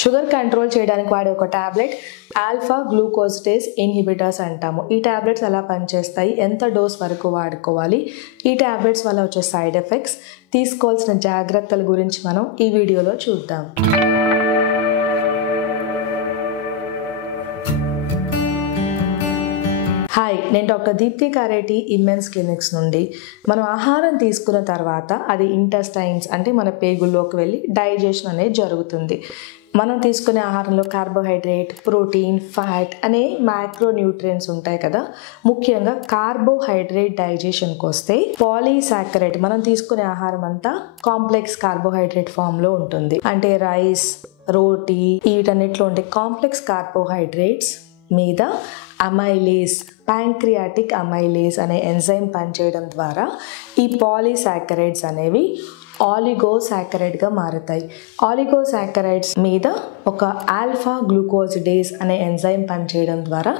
Sugar control చేయడానికి వాడే ఒక టాబ్లెట్ ఆల్ఫా గ్లూకోసిడేస్ ఇన్హిబిటర్స్ అంటాము. ఈ టాబ్లెట్స్ ఎలా పనిచేస్తాయి, ఎంత డోస్ వరకు వాడుకోవాలి, ఈ టాబ్లెట్స్ వల్ల వచ్చే సైడ్ ఎఫెక్ట్స్, తీసుకోవాల్సిన జాగ్రత్తల గురించి మనం ఈ వీడియోలో చూద్దాం. హాయ్, నేను డాక్టర్ దీప్తి కారేటి ఇమ్మెన్స్ క్లినిక్స్ నుండి. మనం ఆహారం తీసుకున్న తర్వాత అది ఇంటెస్టైన్స్ అంటే మన పేగుల్లోకి వెళ్ళి డైజెషన్ అనేది జరుగుతుంది. మనం తీసుకునే ఆహారంలో కార్బోహైడ్రేట్, ప్రోటీన్, ఫ్యాట్ అనే మైక్రో న్యూట్రియంట్స్ ఉంటాయి కదా. ముఖ్యంగా కార్బోహైడ్రేట్ డైజెషన్కి వస్తే పాలీసాకరైడ్, మనం తీసుకునే ఆహారం అంతా కాంప్లెక్స్ కార్బోహైడ్రేట్ ఫామ్లో ఉంటుంది. అంటే రైస్, రోటీ వీటన్నిటిలో ఉండే కాంప్లెక్స్ కార్బోహైడ్రేట్స్ మీద అమైలేస్, ప్యాంక్రియాటిక్ అమైలేస్ అనే ఎంజైమ్ పనిచేయడం ద్వారా ఈ పాలీసాకరైడ్స్ అనేవి ఆలిగోసాకరైడ్గా మారుతాయి. ఆలిగోసాకరైడ్స్ మీద ఒక ఆల్ఫా గ్లూకోసిడేస్ అనే ఎంజైమ్ పనిచేయడం ద్వారా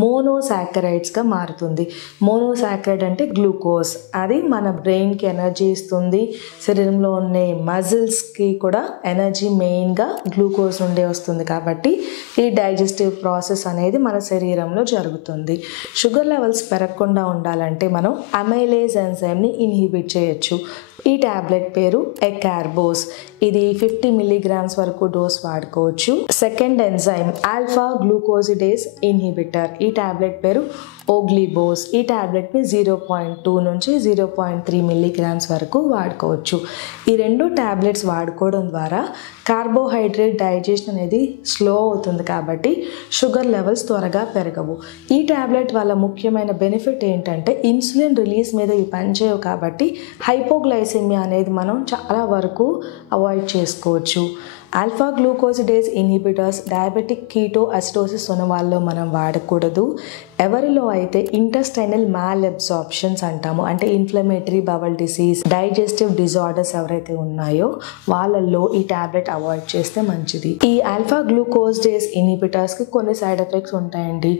మోనోసాకరైడ్స్గా మారుతుంది. మోనోసాకరైడ్ అంటే గ్లూకోజ్, అది మన బ్రెయిన్కి ఎనర్జీ ఇస్తుంది. శరీరంలో ఉండే మజిల్స్కి కూడా ఎనర్జీ మెయిన్గా గ్లూకోజ్ నుండి వస్తుంది. కాబట్టి ఈ డైజెస్టివ్ ప్రాసెస్ అనేది మన శరీరంలో జరుగుతుంది. షుగర్ లెవెల్స్ పెరగకుండా ఉండాలంటే మనం అమైలేజ్ ఎంజైమ్ని ఇన్హిబిట్ చేయొచ్చు. ఈ టాబ్లెట్ పేరు ఎకార్బోస్. ఇది 50 mg వరకు డోస్ వాడుకోవచ్చు. Second enzyme alpha glucosidase inhibitor, ఈ టాబ్లెట్ పేరు ఓగ్లిబోస్. ఈ టాబ్లెట్ని 0.2 నుంచి 0.3 mg వరకు వాడుకోవచ్చు. ఈ రెండు టాబ్లెట్స్ వాడుకోవడం ద్వారా కార్బోహైడ్రేట్ డైజెషన్ అనేది స్లో అవుతుంది కాబట్టి షుగర్ లెవెల్స్ త్వరగా పెరగవు. ఈ టాబ్లెట్ వల్ల ముఖ్యమైన బెనిఫిట్ ఏంటంటే ఇన్సులిన్ రిలీజ్ మీద ఇవి పనిచేయవు కాబట్టి హైపోగ్లైసెమియా అనేది మనం చాలా వరకు అవాయిడ్ చేసుకోవచ్చు. Alpha glucosidase inhibitors diabetic keto acidosis ఉన్న వాళ్ళలో మనం వాడకూడదు. ఎవరిలో అయితే ఇంటెస్టైనల్ మాల్ అబ్సార్ప్షన్స్ అంటాము, అంటే inflammatory bowel disease, digestive disorders ఎవరైతే ఉన్నాయో వాళ్ళల్లో ఈ టాబ్లెట్ అవాయిడ్ చేస్తే మంచిది. ఈ ఆల్ఫా గ్లూకోసిడేస్ ఇన్హిబిటర్స్కి కొన్ని సైడ్ ఎఫెక్ట్స్ ఉంటాయండి.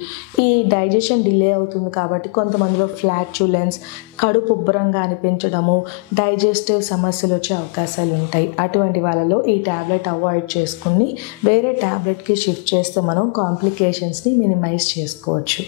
ఈ డైజెషన్ డిలే అవుతుంది కాబట్టి కొంతమందిలో ఫ్లాచులెన్స్, కడుపు ఉబ్బరంగా అనిపించడము, డైజెస్టివ్ సమస్యలు వచ్చే అవకాశాలు ఉంటాయి. అటువంటి వాళ్ళలో ఈ టాబ్లెట్ అవాయిడ్ చేసుకుని వేరే టాబ్లెట్కి షిఫ్ట్ చేస్తే మనం కాంప్లికేషన్స్ని మినిమైజ్ చేసుకోవచ్చు.